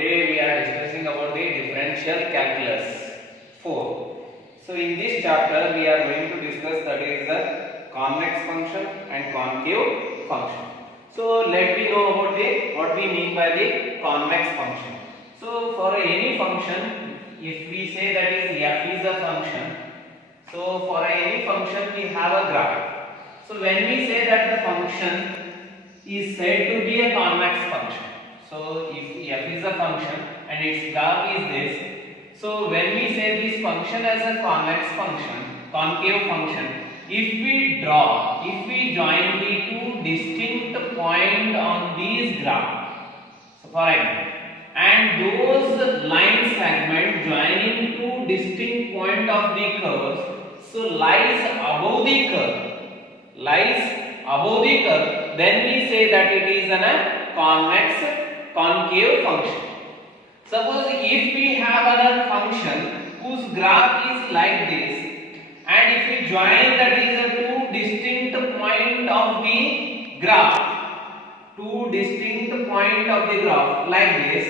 today we are discussing about the differential calculus 4. So in this chapter we are going to discuss that is the convex function and concave function. So let me know about what we mean by the convex function. So for any function, if we say that is f is a function, so for any function we have a graph. So when we say that the function is said to be a convex function, so if f is a function and its graph is this, so when we say this function as a convex function, concave function, if we join the two distinct points on this graph, so for example, and those line segment joining two distinct point of the curve, so lies above the curve, then we say that it is a concave function. Suppose if we have a function whose graph is like this, and if we join that is a two distinct point of the graph, like this,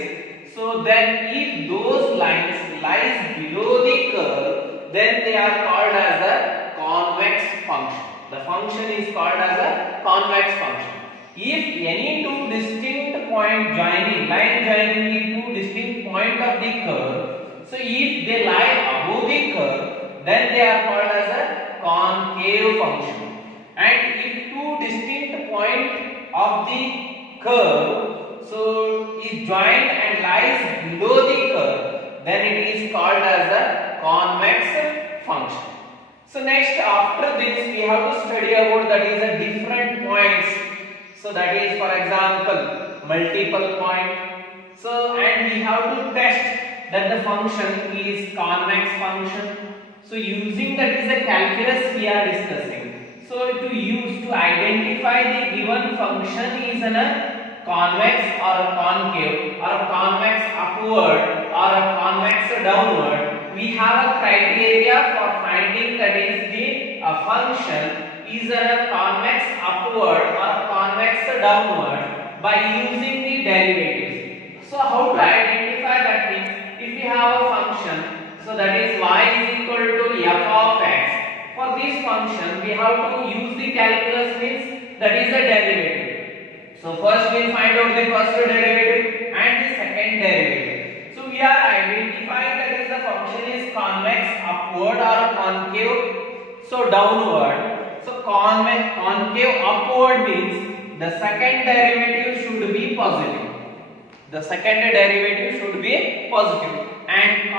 so then if those lines lies below the curve, then they are called as a convex function. The function is called as a convex function. If any two distinct point joining the two distinct point of the curve, so if they lie above the curve, then they are called as a concave function. And if two distinct point of the curve so is joined and lies below the curve, then it is called as a convex function. So next, after this we have to study about that is a different points. So that is, for example, multiple point. So and we have to test that the function is convex function. So using that is a calculus we are discussing. So to identify the given function is a convex or a concave or a convex upward or a convex downward, we have a criteria for finding that is the function is a convex upward or convex downward by using the derivatives. So how to identify that means, if we have a function, so that is y is equal to f of x. For this function we have to use the calculus, means that is a derivative. So first we will find out the first derivative and the second derivative. So we are identifying that is the function is convex upward or concave so downward. So concave upward means the second derivative should be positive. And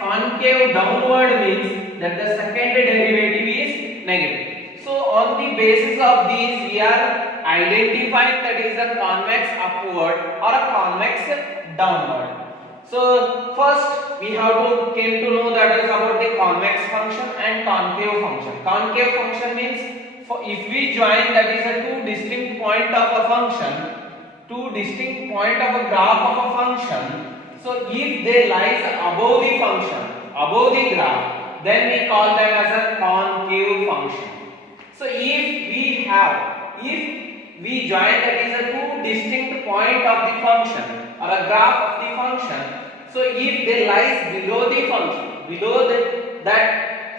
concave downward means that the second derivative is negative. So on the basis of these we are identifying that is a convex upward or a convex downward. So first we have to came to know that is about the convex function and concave function. Concave function means if we join that is a two distinct point of a function, two distinct point of a graph of a function, so if they lies above the function, above the graph, then we call them as a concave function. So if we join that is a two distinct point of the function or a graph of the function, so if they lies below the function,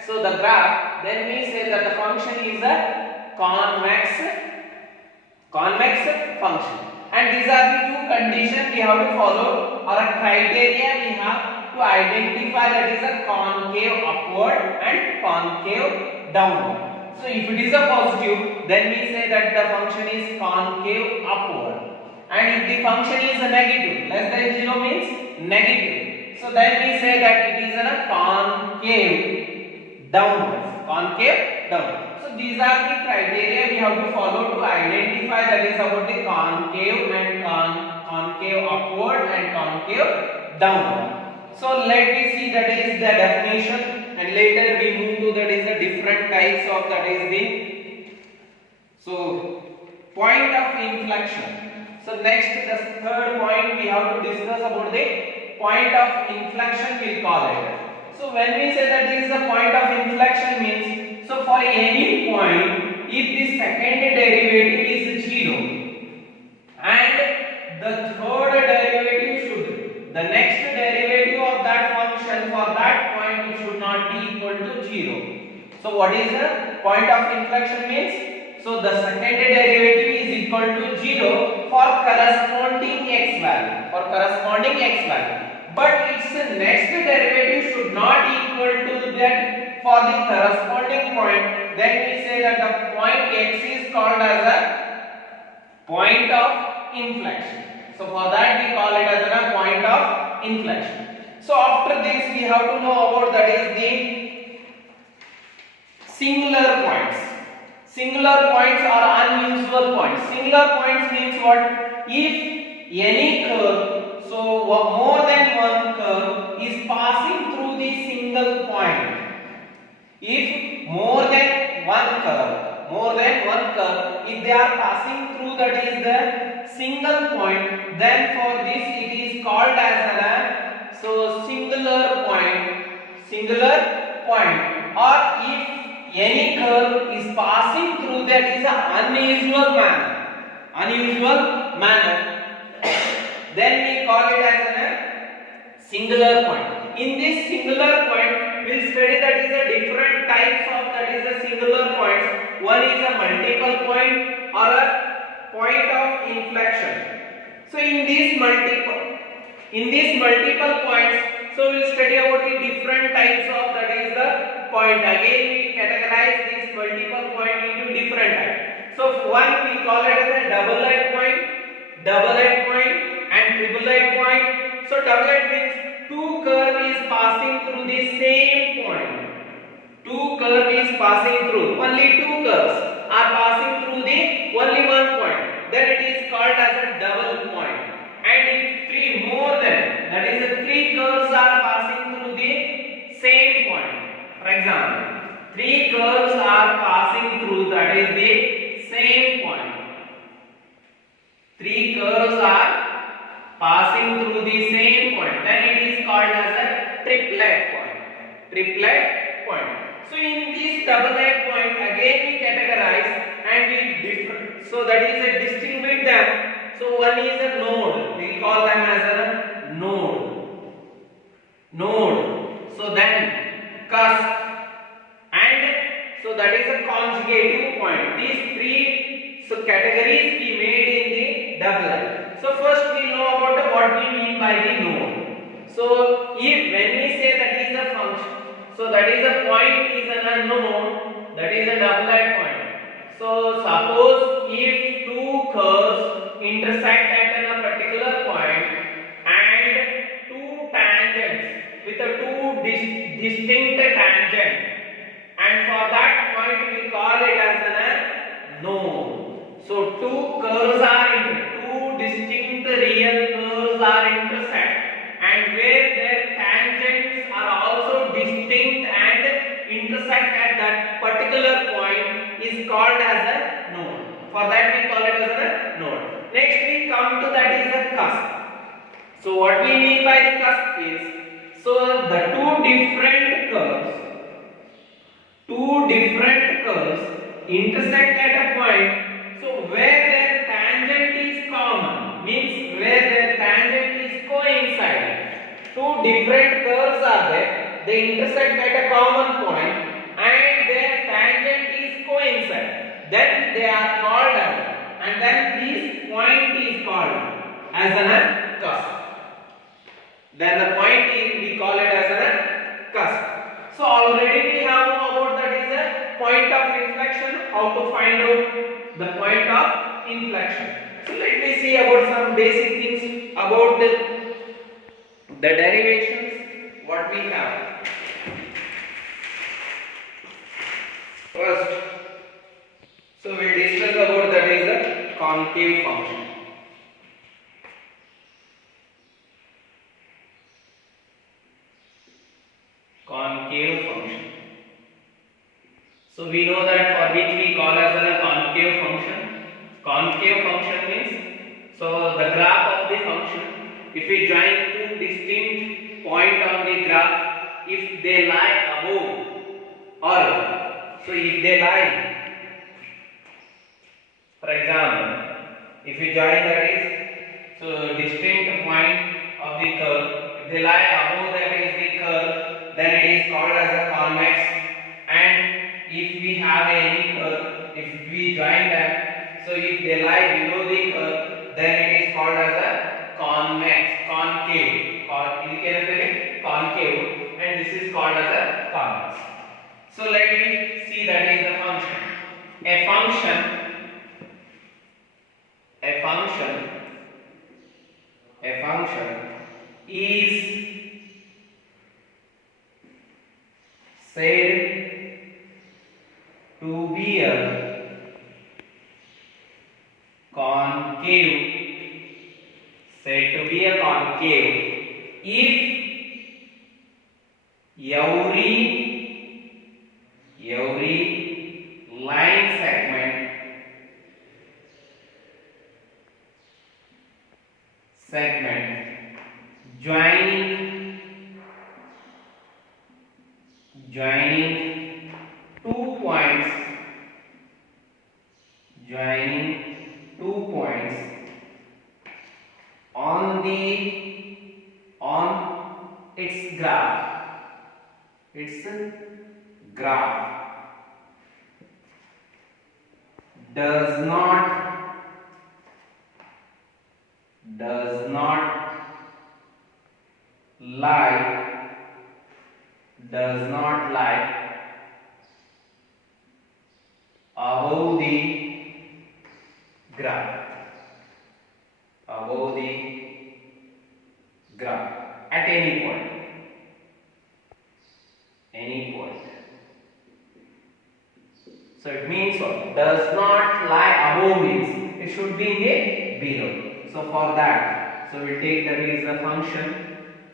so the graph, then we say that the function is a convex function. And these are the two conditions we have to follow or a criteria we have to identify that is a concave upward and concave downward. So if it is a positive, then we say that the function is concave upward. And if the function is a negative, less than 0 means negative, so then we say that it is a concave downwards. So these are the criteria we have to follow to identify that is about the concave and concave upward and concave downward. So let me see that is the definition, and later we move to that is the different types of that is the point of inflection. So next, the third point we have to discuss about the point of inflection, we will call it. So when we say that this is a point of inflection means, so for any point, if the second derivative is 0 and the third derivative should 0. So what is the point of inflection means? So the second derivative is equal to 0 for corresponding x value. For corresponding x value. But its next derivative should not equal to that for the corresponding point. Then we say that the point x is called as a point of inflection. So for that we call it as a point of inflection. So after this we have to know about that is the singular points. Singular points are unusual points. Singular points means what? If any curve, so more than one curve is passing through the single point. If more than one curve, if they are passing through that is the single point, then for this it is called as a singular point. Or if any curve is passing through that is an unusual manner, then we call it as a singular point. In this singular point, we will study that is a different types of that is a singular points. One is a multiple point or a point of inflection. So in these multiple points, so we will study about the different types of that is the point. Again we categorize these multiple point into different types. So one we call it as a double-edged point and triple-edged point. So double-edged means two curve is passing through the same point. Only two curves are passing through the only one point. Then it is called as a double point. And if three curves are passing through the same point. For example, three curves are passing through that is the same point. Three curves are passing through the same point. Then it is called as a triplet point. So in this double-edged point again we categorize and we different. So that is a distinguish them. So one is a node. We call them as a node. So then cusp, and so that is a conjugative point. These three categories we made in the double-edged. So first we know about what we mean by the node. So if when we say that is a function, so that is a point is an node, that is a double-edged point. So suppose if two curves intersect at a particular point and two tangents with a two distinct tangent, and for that point we call it as a node. So two distinct real curves are intersect, and where their tangents are also distinct and intersect at that particular point is called as a node. For that we call it as a node. Next we come to that is a cusp. So what we mean by the cusp is, so the two different curves intersect at a point, so where their tangent is common, means where their tangent is coinciding. Two different curves are there, they intersect at a common point and their tangent is coinciding. Then they are called as, and then this point is called as a cusp. Then the point is, we call it as a cusp. So already we have about that is a point of inflection, how to find out the point of inflection. So let me see about some basic things about the derivations what we have. First, so we will discuss about that is a concave function. Concave function. So we know that for which we call as a concave function. Concave function means, so the graph of the function, if we join two distinct points on the graph, if they lie above, or so if they lie, for example, if we join that is, so distinct point of the curve, if they lie above that is the curve, then it is called as a convex have any curve, if we join them, so if they lie below the curve, then it is called as a concave, concave, and this is called as a convex. So let me see that is the function. A function is said to be a concave, if every line segment joining two points on its graph does not lie above the graph at any point. So it means what? Does not lie above means it should be in a below. So for that, so we'll take that is a function.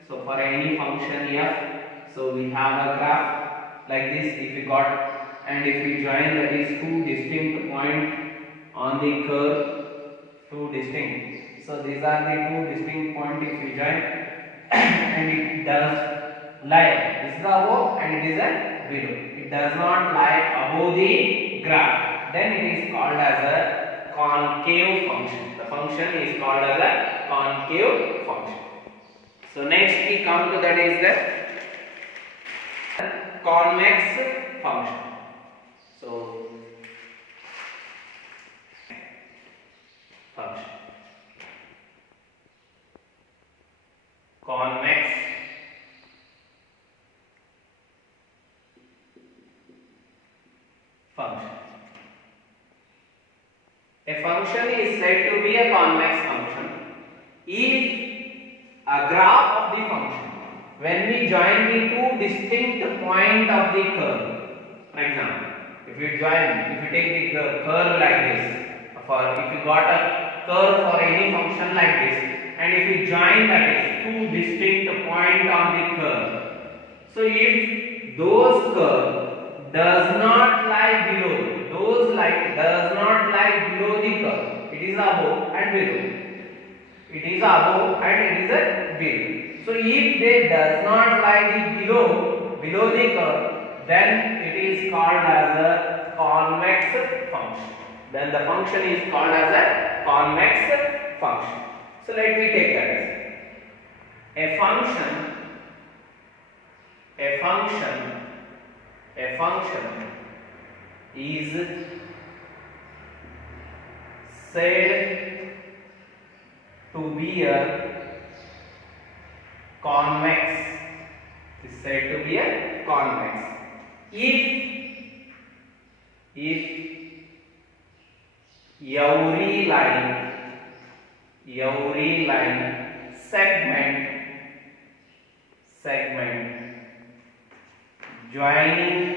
So for any function f, so we have a graph like this. If we got, and if we join that is two distinct points on the curve, two distinct. So these are the two distinct points if we join, and it does lie. This is above and it is a below. It does not lie above the graph. Then it is called as a concave function. The function is called as a concave function. So next we come to that is the convex function. So convex function. A function is said to be a convex function if a graph of the function, when we join the two distinct points of the curve. For example, if we take the curve like this, if you got a curve for any function like this, and if we join that is two distinct points on the curve, so if those curve does not lie below, does not lie below the curve, it is above and below. It is above and it is a below. So if they does not lie below the curve, then it is called as a convex function. Then the function is called as a convex function. So let me take that as a function is said to be a convex. If every line segment joining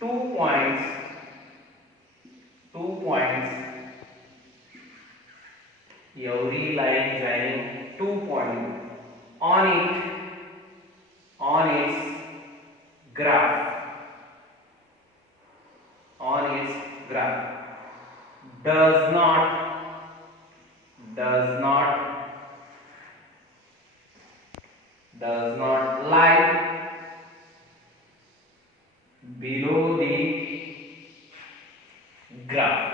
two points every line joining 2 points on its graph does not lie below the graph.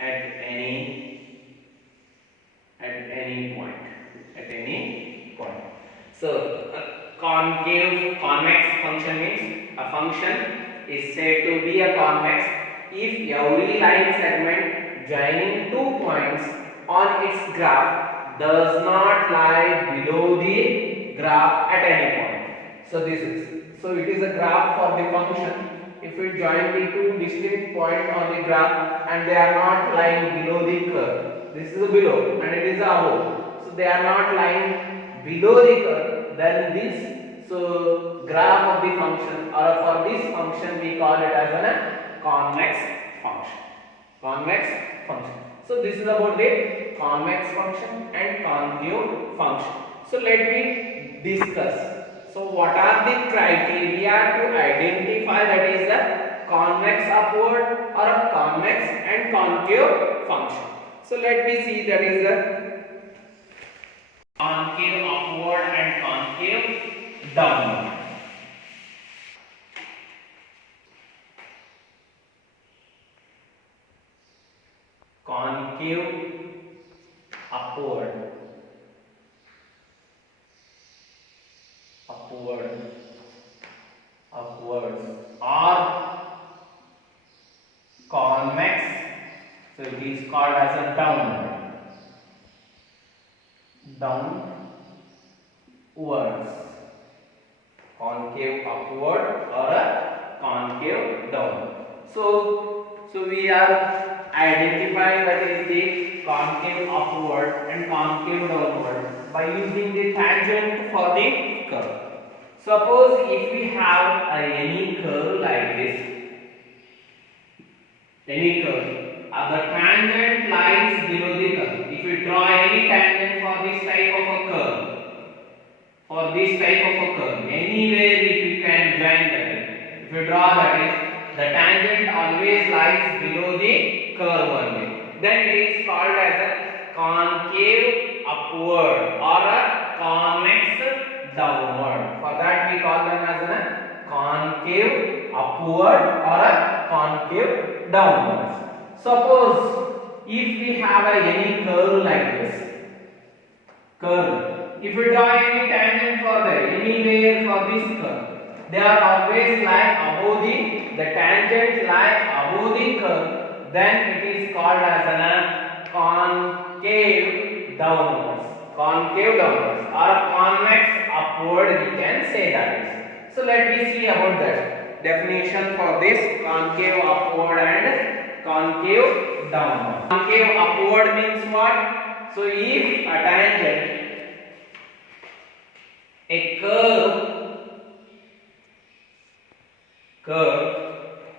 At any convex function means a function is said to be a convex if every line segment joining two points on its graph does not lie below the graph at any point. So it is a graph for the function. If we join the two distinct points on the graph and they are not lying below the curve, this is a below and it is above, so they are not lying below the curve, then this graph of the function, or for this function we call it as a convex function. Convex function. So this is about the convex function and concave function. So let me discuss. So what are the criteria to identify that is a convex upward or a convex and concave function? So let me see that is a concave upward and concave downward. Concave upward, upwards, or convex, so it is called as a downwards, concave upward or a concave downward. So we are identifying that is the concave upward and concave downward by using the tangent for the curve. Suppose if we have any curve like this, any curve, the tangent lies below the curve. If we draw any tangent for this type of a curve, anywhere if you can join that, if you draw that is, the tangent always lies below the curve only, then it is called as a concave upward or a convex downward. For that we call them as a concave upward or a concave downwards. Suppose if we have any curve like this, if we draw any tangent for that, anywhere for this curve, they are always lie above the tangent lie above the curve, then it is called as a concave downwards, or convex upward we can say that is. So let me see about that definition for this concave upward and concave downward. Concave upward means what? So if a tangent, a curve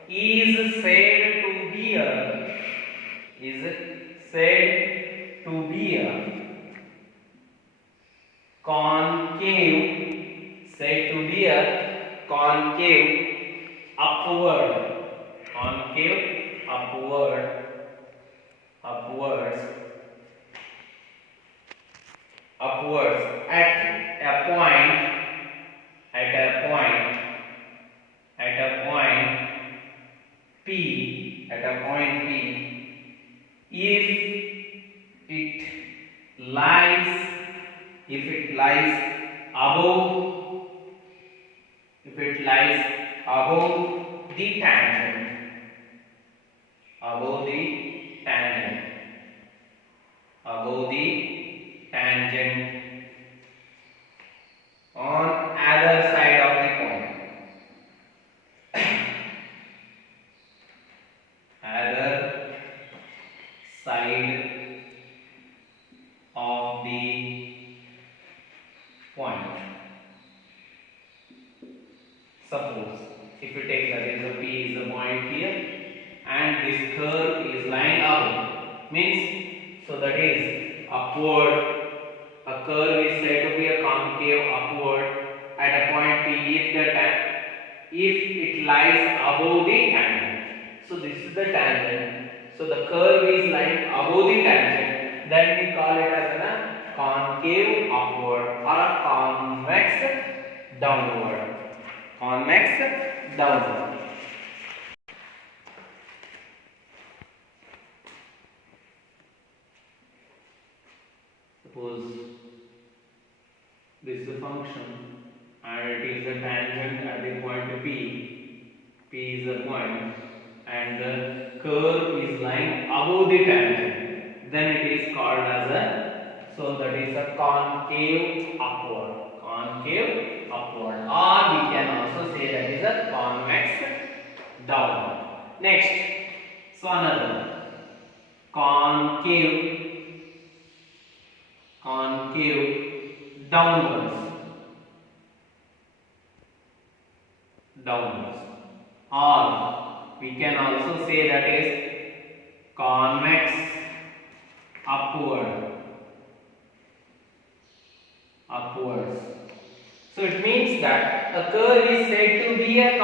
is said to be a concave upwards at a point P, if it lies above the tangent on other side of the point, other side of the point. Suppose if you take that is a P is a point here and this curve is lying above, means so that is upward. A curve is said to be a concave upward at a point P if it lies above the tangent. So this is the tangent. So the curve is lying above the tangent. Then we call it as a concave upward or a convex downward. Suppose this is a function and it is a a tangent at the point P. P is a point, and the curve is lying above the tangent. Then it is called as a, so that is a concave upward. Concave upward, or we can also say that is a convex downward. Next, so another concave downwards, or we can also say that is convex upwards. So it means that a curve is said to be a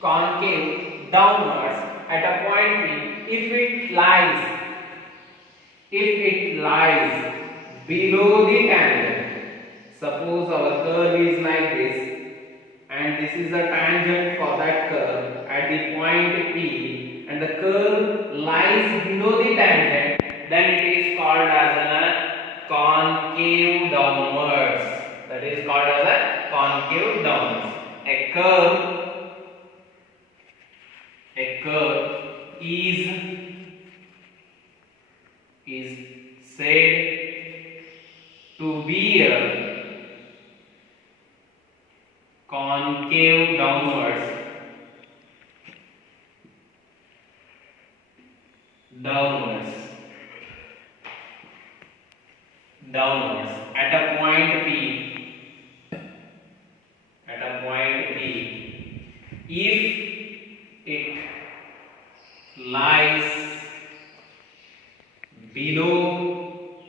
concave downwards at a point P if it lies below the tangent. Suppose our curve is like this, and this is the tangent for that curve at the point P, and the curve lies below the tangent, then it is called as a concave downwards. That is called as a concave downwards. A curve is said to be a concave downwards at a point P if it lies below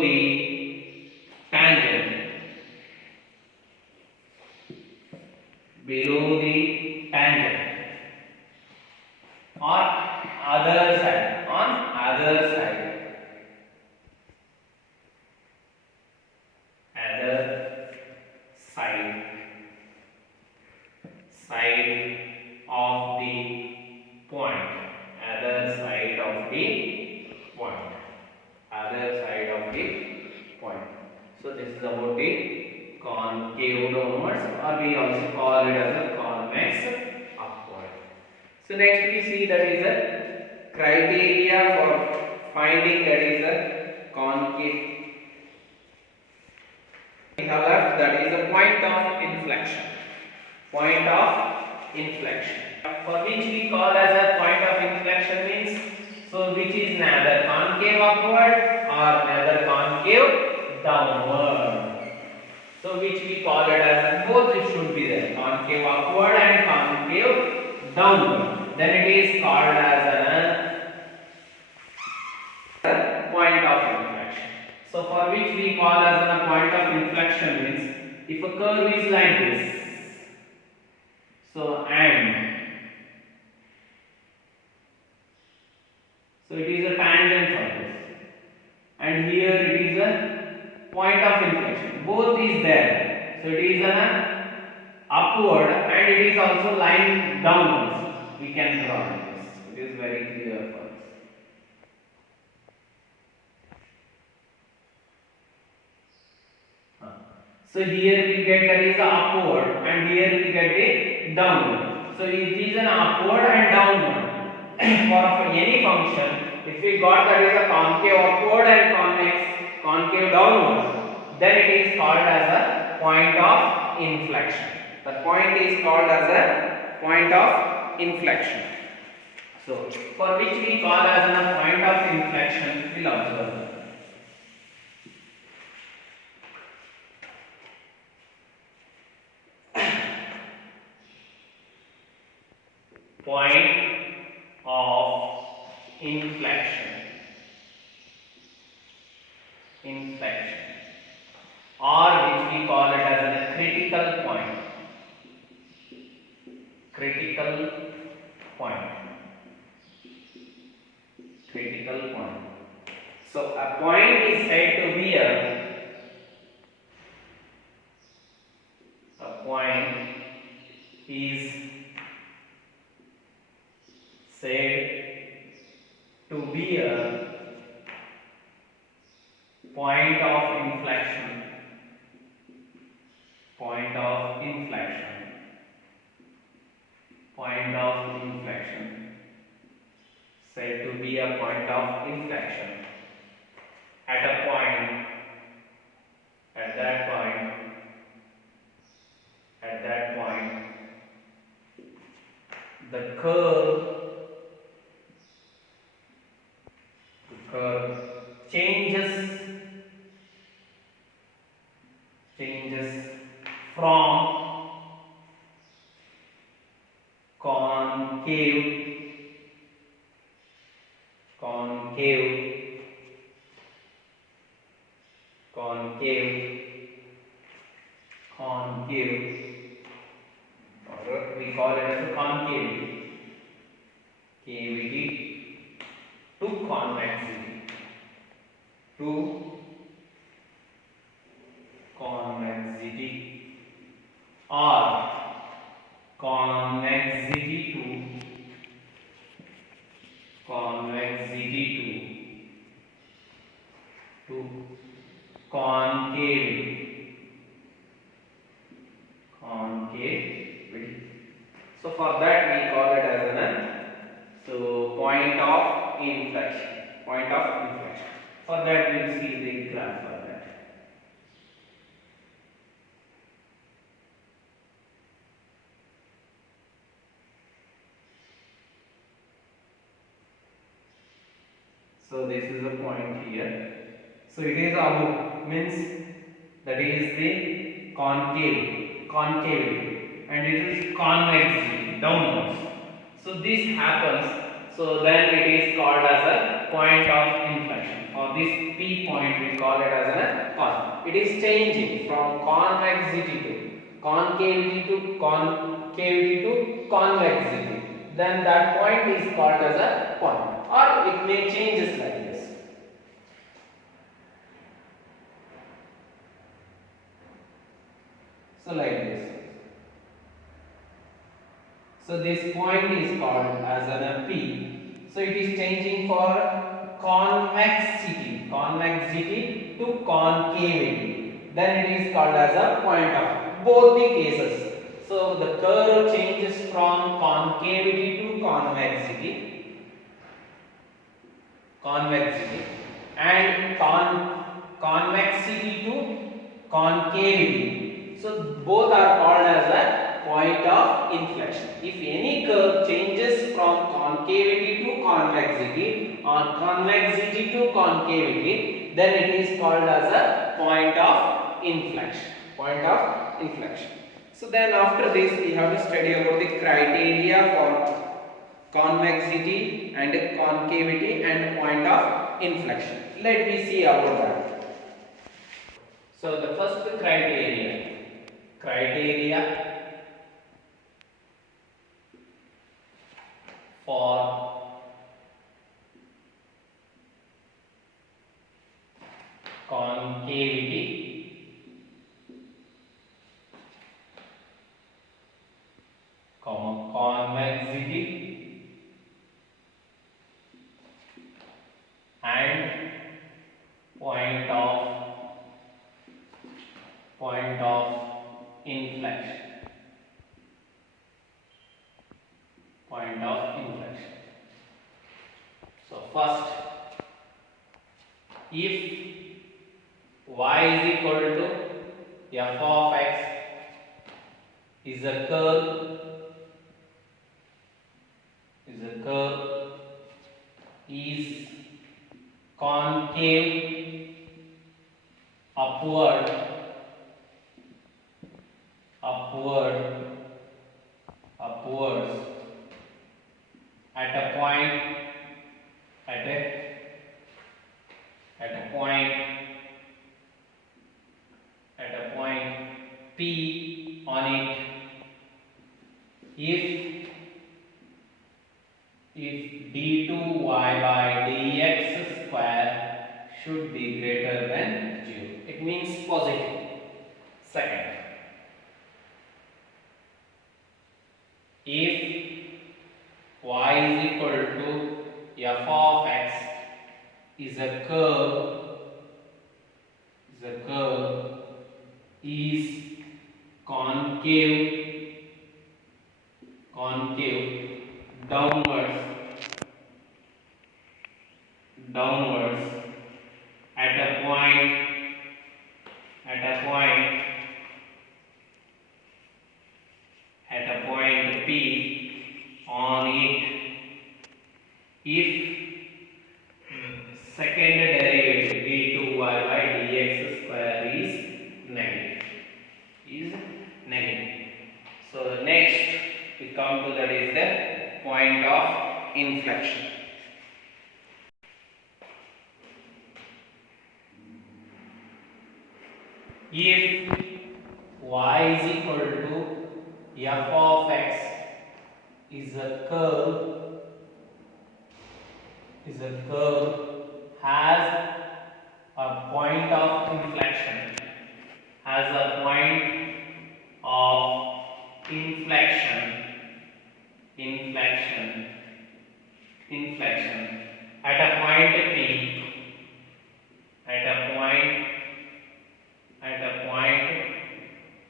the tangent, or other side, of the point, other side of the point. So this is about the concave downwards, or we also call it as a convex upward. So next we see that is a criteria for finding that is a concave. We have left that is a point of inflection. For which we call as a point of inflection means, so which is neither concave upward or neither concave downward. So which we call it as both, it should be there, concave upward and concave downward. Then it is called as a point of inflection. So for which we call as a point of inflection means, if a curve is like this, so it is a tangent for this, and here it is a point of inflection. Both is there, so it is an upward and it is also lying downwards. We can draw this. It is very clear for us. So here we get that is upward, and here we get the downward. So it is an upward and downward. For any function, if we got that is a concave upward and concave downward, then it is called as a point of inflection. The point is called as a point of inflection. So for which we call as a point of inflection, we'll observe. Point of inflection, or which we call it as a critical point. So a point is said to be a point of inflection a point of inflection. At a point, at that point, the curve changes from concave, or we call it as a cavity to convexity, or convexity to concavity. So for that we call it as point of inflection. For that we will see the graph for that. So this is a point here. So it is above, means that is the concavity, and it is convexity, downwards. So this happens. So then it is called as a point of inflection. For this P point we call it as a con. It is changing from convexity to concavity to convexity. Then that point is called as a point, or it may changes like this. So like this. So this point is called as an P. So it is changing for convexity to concavity. Then it is called as a point of both the cases. So the curve changes from concavity to convexity, and convexity to concavity. So both are called as a point of inflection. If any curve changes from concavity to convexity or convexity to concavity, then it is called as a point of inflection. So then after this we have to study about the criteria for convexity and concavity and point of inflection. Let me see about that. So the first criteria for concavity convexity and point of inflection. So first, if y is equal to f of x is a curve is concave upwards at a point P on it, if d2y by dx square should be greater than 0. It means positive. Second, if y is equal to f of x is a curve is concave downwards p on it if second derivative d2y by dx square is negative. So next we come to that is the point of inflection. If y is equal to f of x is a curve has a point of inflection at a point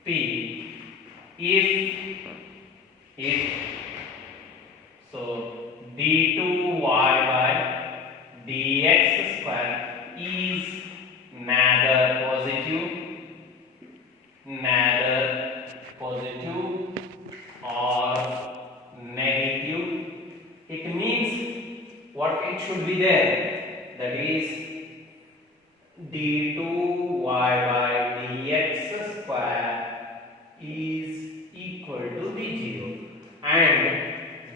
P if so d2y by dx square is neither positive or negative. It means what it should be there, that is d2y by dx square is equal to b0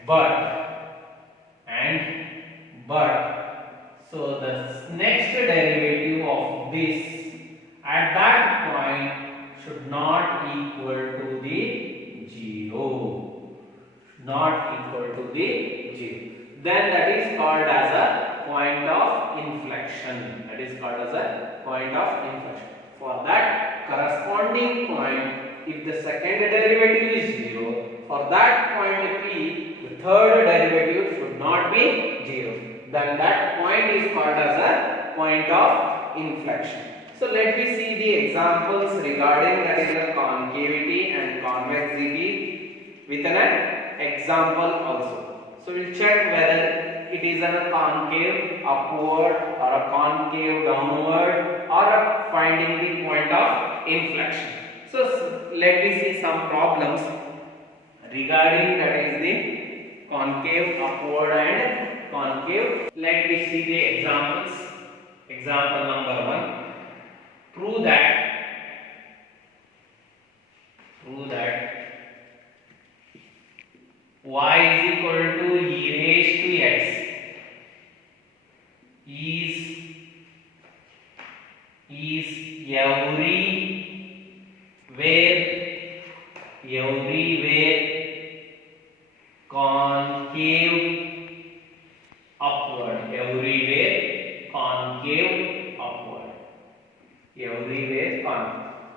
but so the next derivative of this at that point should not equal to the 0, then that is called as a point of inflection. For that corresponding point, if the second derivative is 0, for that point P, the third derivative should not be 0. Then that point is called as a point of inflection. So let me see the examples regarding that is the concavity and convexity with an example also. So we'll check whether it is a concave upward or a concave downward or finding the point of inflection. So let me see some problems regarding that is the concave upward and concave. Let me see the examples. Example number 1. Prove that y is equal to e raised to x is everywhere concave upward.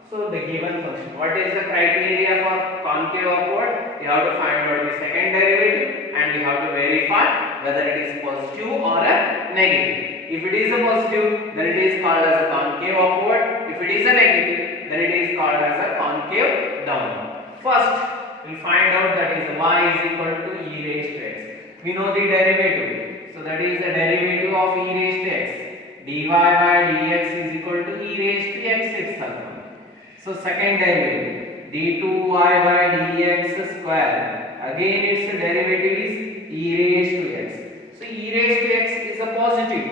So the given function, what is the criteria for concave upward? You have to find out the second derivative and you have to verify whether it is positive or a negative. If it is a positive, then it is called as a concave upward. If it is a negative, then it is called as a concave downward. First, we will find out that is y is equal to e raised to x. We know the derivative. So that is the derivative of e raised to x. dy by dx is equal to e raised to x itself. So second derivative d2y by dx square, again its derivative is e raised to x. So e raised to x is a positive.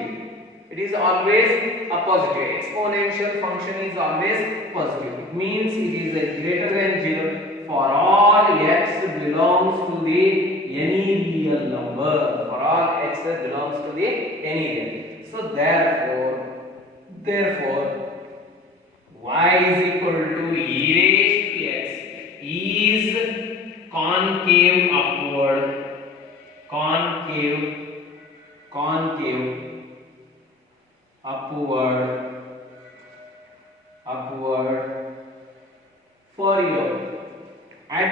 It is always a positive. Exponential function is always positive. It means it is a greater than 0 for all x belongs to the any real number. For all x belongs to the any real. So therefore y is equal to e raised to x is concave upward for you at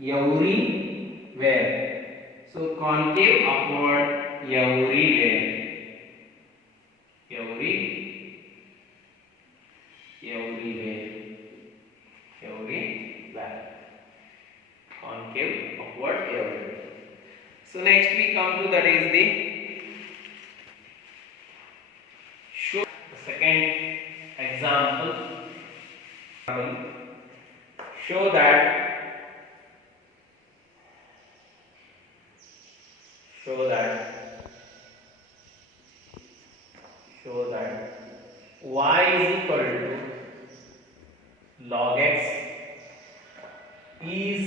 everywhere. So concave upward everywhere. Concave upward everywhere. So next we come to that is the second example. Show that log x is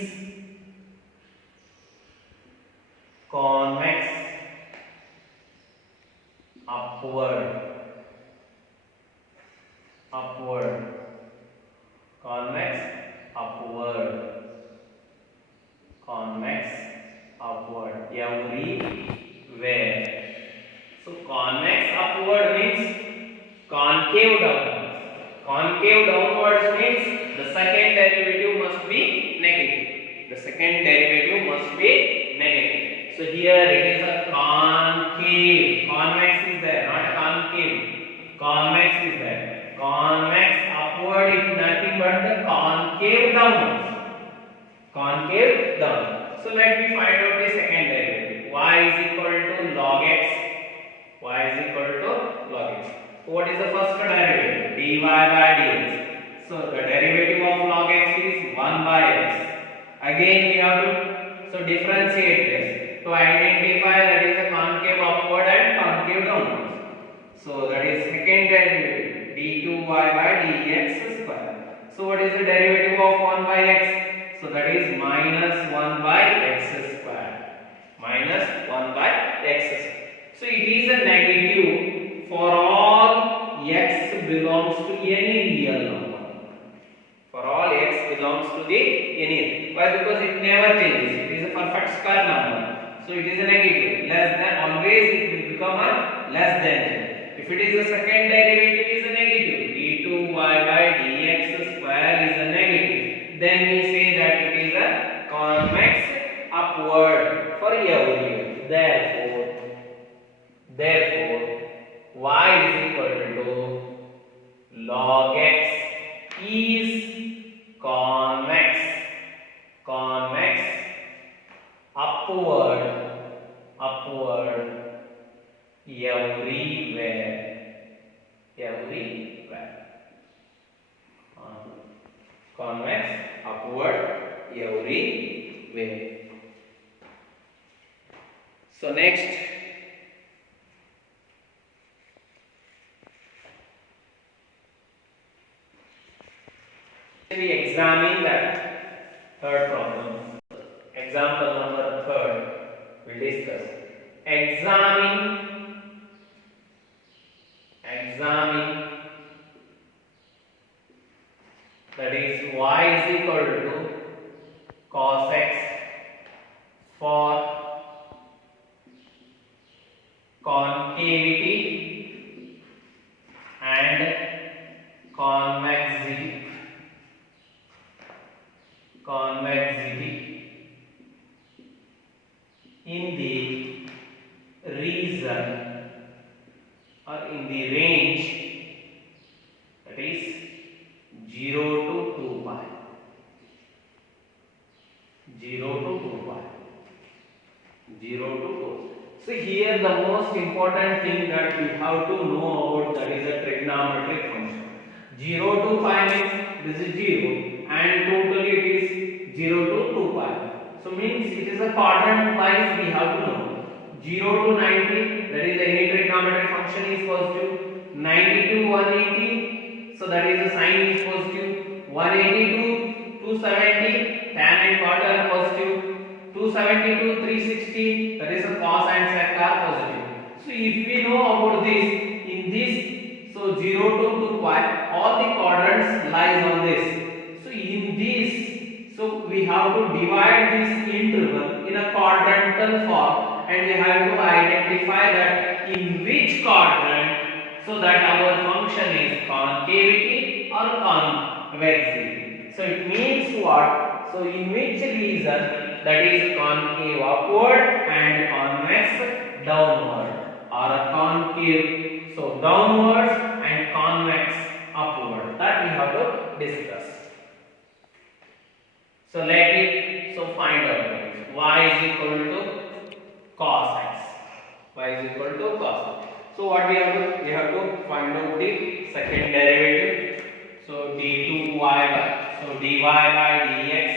convex upward, convex upward everywhere. So convex upward means concave downwards. Concave downwards means the second derivative must be negative. So here it is a concave. Convex is there, not concave. Convex is there. Convex upward is nothing but the concave downwards. So let me find out the second derivative. Y is equal to log x. So what is the first derivative? dy by dx. So the derivative of log x is 1 by x. Again we have to differentiate this to identify that is a concave upward and concave downwards. So that is second derivative d2y by dx square. So what is the derivative of 1 by x? So that is minus 1 by x square. So it is a negative for all x belongs to any real number. Why? Because it never changes. It is a perfect square number. So it is a negative. Less than, always it will become a less than. If it is a second derivative is a negative, d2y by dx square is a negative, then we say that it is a convex upward for everywhere. Therefore y is equal to log x is convex upward everywhere. Convex upward everywhere. So next we examine that third problem. Example number 3 we'll discuss. Examine that is y is equal to cos x for concavity and convexity in the region or in the range that is 0 to 2 pi. So here the most important thing that we have to know about that is a trigonometric function. 0 to pi means this is 0 and totally it is 0 to 2 pi. So means it is a quadrant-wise we have to know. 0 to 90, that is any trigonometric function is positive. 90 to 180, so that is the sign is positive. 180 to 270, tan and cot are positive. 270 to 360, that is a cos and sec are positive. So if we know about this, in this, so 0 to 2 pi, all the quadrants lies on this. So in this, so we have to divide this interval in a quadrantal form, and we have to identify that in which quadrant, so that our function is concavity or convexity. So it means what? So in which region, that is concave upward and convex downward, or a concave so downwards and convex upward, that we have to discuss. So let it find out y is equal to cos x. So what we have to find out the second derivative. So d2y by dy by dx.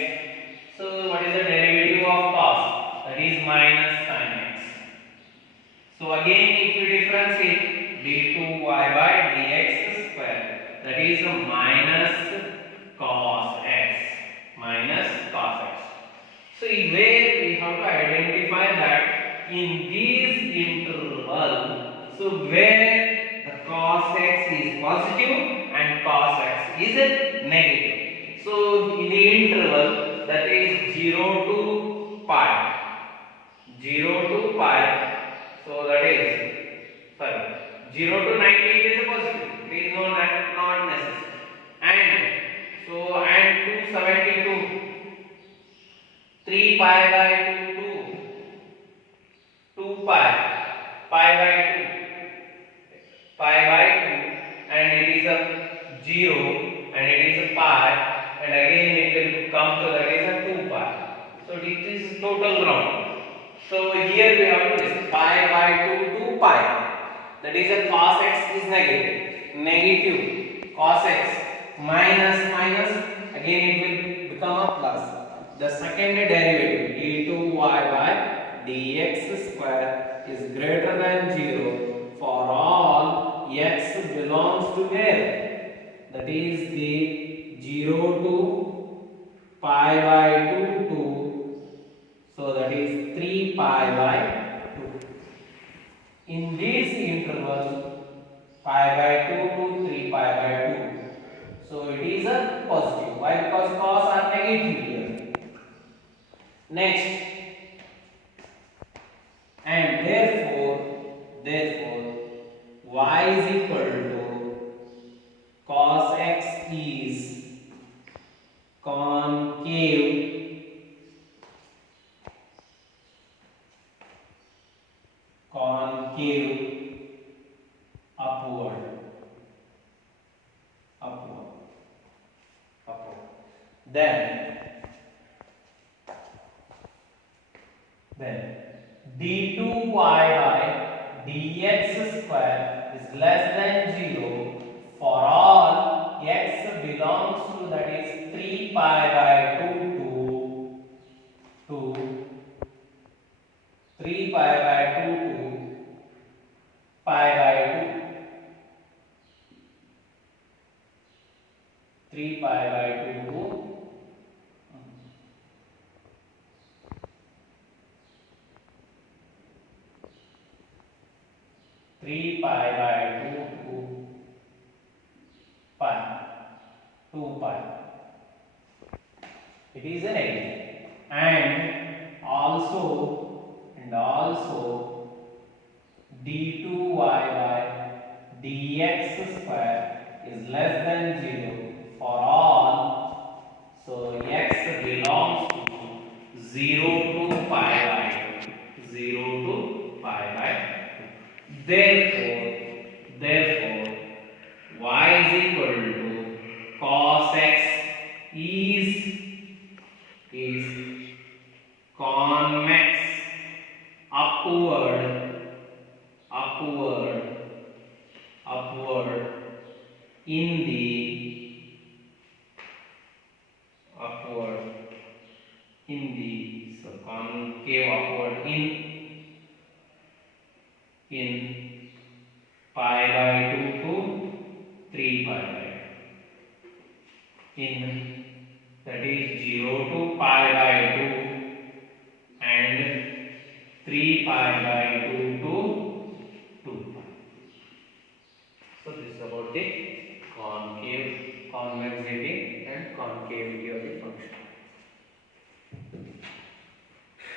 So what is the derivative of cos? That is minus sin x. So again if you differentiate d2y by dx square, that is minus cos So where we have to identify that in these interval, so where the cos x is positive and cos x is negative. So in the interval that is 0 to pi, 0 to pi, so that is, sorry, 0 to 90 it is a positive, it is not necessary, and so and 272, 3 pi by 2, 2 pi, pi by 2, pi by 2, and it is a 0 and it is a pi, and again it will come to that is a 2 pi. So it is total round. So here we have this pi by 2 to pi. That is a cos x is negative. Negative cos x minus minus, again it will become a plus. The second derivative d2y by dx square is greater than 0 for all x belongs to where? That is the 0 to pi by 2 to, so that is 3 pi by 2. In this interval pi by 2 to 3 pi by 2, so it is a positive. Why? Because cos are negative here. Next, and therefore y is equal to cos x is concave upward. Then d2y by dx square is less than 0 for all x belongs to, that is 3 pi by 2 to 3 pi by 2 to pi by 2, 3 pi by 2 to 3 pi by 2 to pi, 2 pi. It is a negative. And also d2y by dx square is less than 0 for all, so x belongs to 0 to pi by 0 to pi by 2. Therefore y is equal to cos x is convex upward in the so concave upward in pi by 2 to 3 pi by 2, in that is 0 to pi by 2 and 3 pi by 2 to 2 pi. So this is about the convexity and concavity